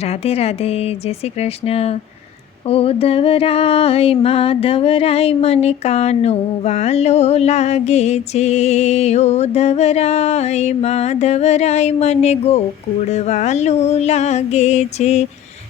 રાધે રાધે, જય શ્રી કૃષ્ણ. ઓ ધવરાય માધવરાય, મને કાનો વાલો લાગે છે. ઓ ધવરાય માધવરાય, મને ગોકુળ વાલું લાગે છે.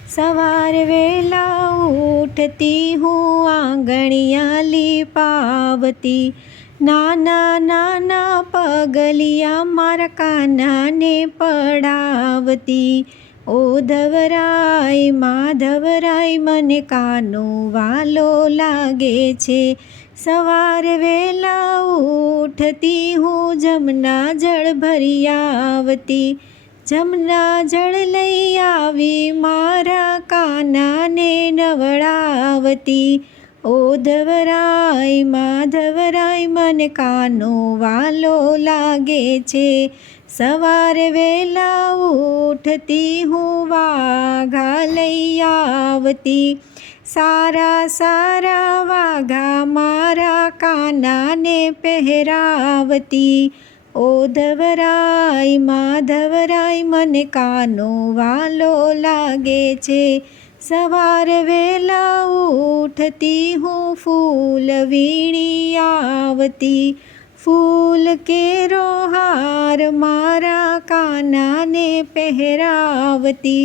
સવાર વેલા ઉઠતી હું આંગણિયાલી લીપાવતી નાના નાના પગલિયા મારા કાનાને પડાવતી. ઓ ધવરાય માધવરાય, મને કાનો વાલો લાગે છે. સવારે વેલા ઉઠતી હું જમના જળ ભરી આવતી. જમના જળ લઈ આવી મારા કાનાને નવડાવતી. ઓ ધવરાય માધવરાય, મને કાનો વાલો લાગે છે. સવાર વેલા ઉઠતી હું વાઘા લઈ આવતી. સારા સારા વાઘા મારા કાનાને પહેરાવતી. ઓ ધવરાય માધવરાય મને કાનો વાલો લાગે છે. સવાર વેલા ઉઠતી હું ફૂલ વીણી આવતી. ફૂલ કેરો હાર મારા કાનાને પહેરાવતી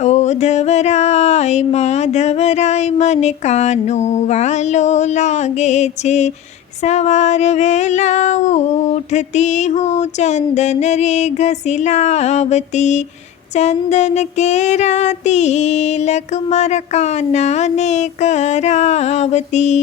ઓ ધવરાય માધવરાય મને કાનો વાલો લાગે છે સવાર વહેલા ઉઠતી હું ચંદન રે ઘસી લાવતી ચંદન કેરા તિલક મારા કાનાને કરાવતી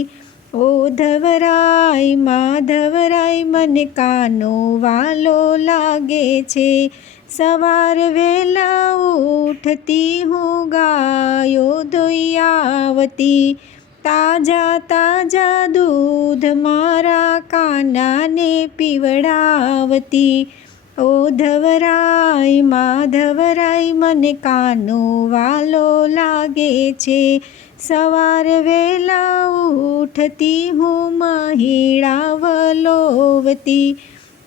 ઓ ધવરાય માધવરાય, મને કાનો વાલો લાગે છે. સવાર વહેલા ઉઠતી હું ગાયો ધોઈ આવતી. તાજા તાજા દૂધ મારા કાનાને પીવડાવતી. ઓ ધવરાય માધવરાય, મને કાનો વાલો લાગે છે. સવાર વેલા ઉઠતી હું મહિડા વલોવતી.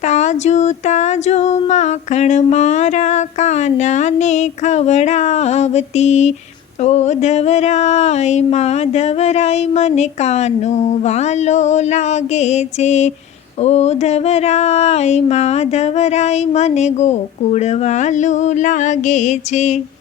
તાજું તાજું માખણ મારા કાનાને ખવડાવતી. ઓ ધવરાય માધવરાય મને કાનો વાલો લાગે છે. ઓ ધવરાય માધવરાય મને ગોકુળ વાલું લાગે છે.